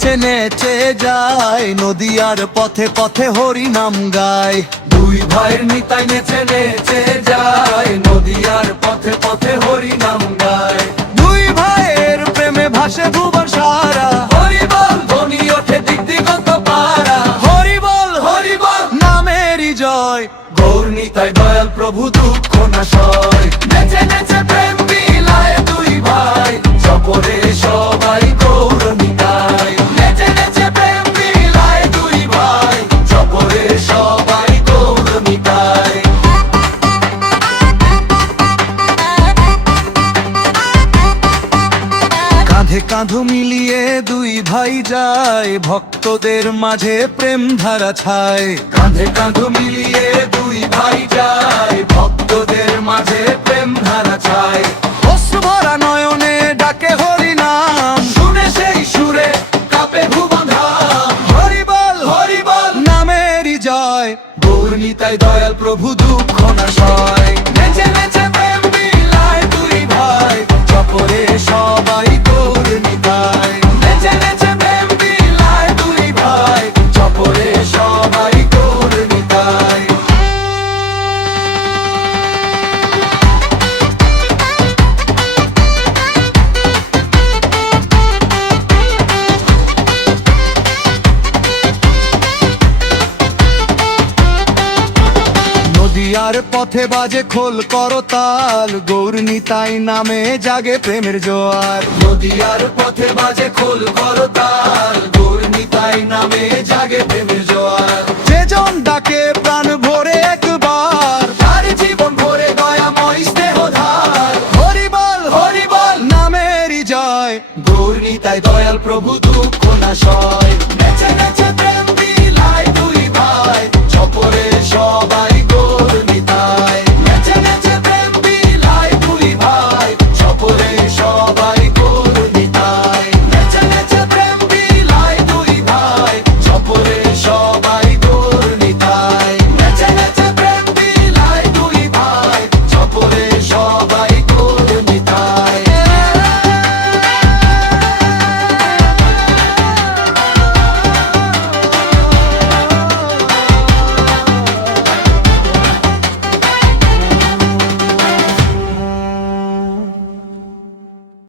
নেচে নেচে যায়, নদিয়ার পথে পথে হরি নাম গায়। দুই ভাইয়ের নিতাই নেচে নেচে যায়, নদিয়ার পথে পথে হরি নাম গায়। দুই ভাইয়ের প্রেমে ভাসে ভুবন সারা, হরি বল ধ্বনি ওঠে দিক দিগন্ত পারা। হরি বল নামেরই জয়, গৌর নিতাই দয়াল প্রভু দুঃখ নাশয়। নেচে নেচে প্রেম বিলায় দুই ভাই, জপরে সবাই গৌর নিতাই। নেচে নেচে প্রেম বিলায় দুই ভাই, জপরে সবাই গৌর নিতাই। কাঁধে কাঁধ মিলিয়ে দুই ভাই যায়, ভক্তদের মাঝে প্রেম ধারা ছায়। কাঁধে কাঁধ মিলিয়ে দুই ভাই যায়, ভক্তদের মাঝে প্রেম ধারা ছায়। অশ্রু ভরা নয়নে ডাকে হরি নাম, শুনে সেই সুরে কাঁপে ভুবন ধাম। হরি বল নামেরই জয়, গৌর নিতাই দয়াল প্রভু দুঃখ নাশয়। নেচে নেচে প্রেম বিলায় দুই ভাই, জপরে সবাই গৌর নিতাই। নেচে নেচে প্রেম বিলায় দুই ভাই, জপরে সবাই গৌর নিতাই। নদিয়ার পথে বাজে খোল করতাল, গৌর নিতাই নামে জাগে প্রেমের জোয়ার। নদিয়ার পথে বাজে খোল করতাল, গৌর নিতাই নামে জাগে প্রেমের জোয়ার। যে জন ডাকে প্রাণ ভরে একবার, তার জীবন ভরে দয়াময় স্নেহ ধার। হরি বল নামেরই জয়, গৌর নিতাই দয়াল প্রভু দুঃখ নাশয়।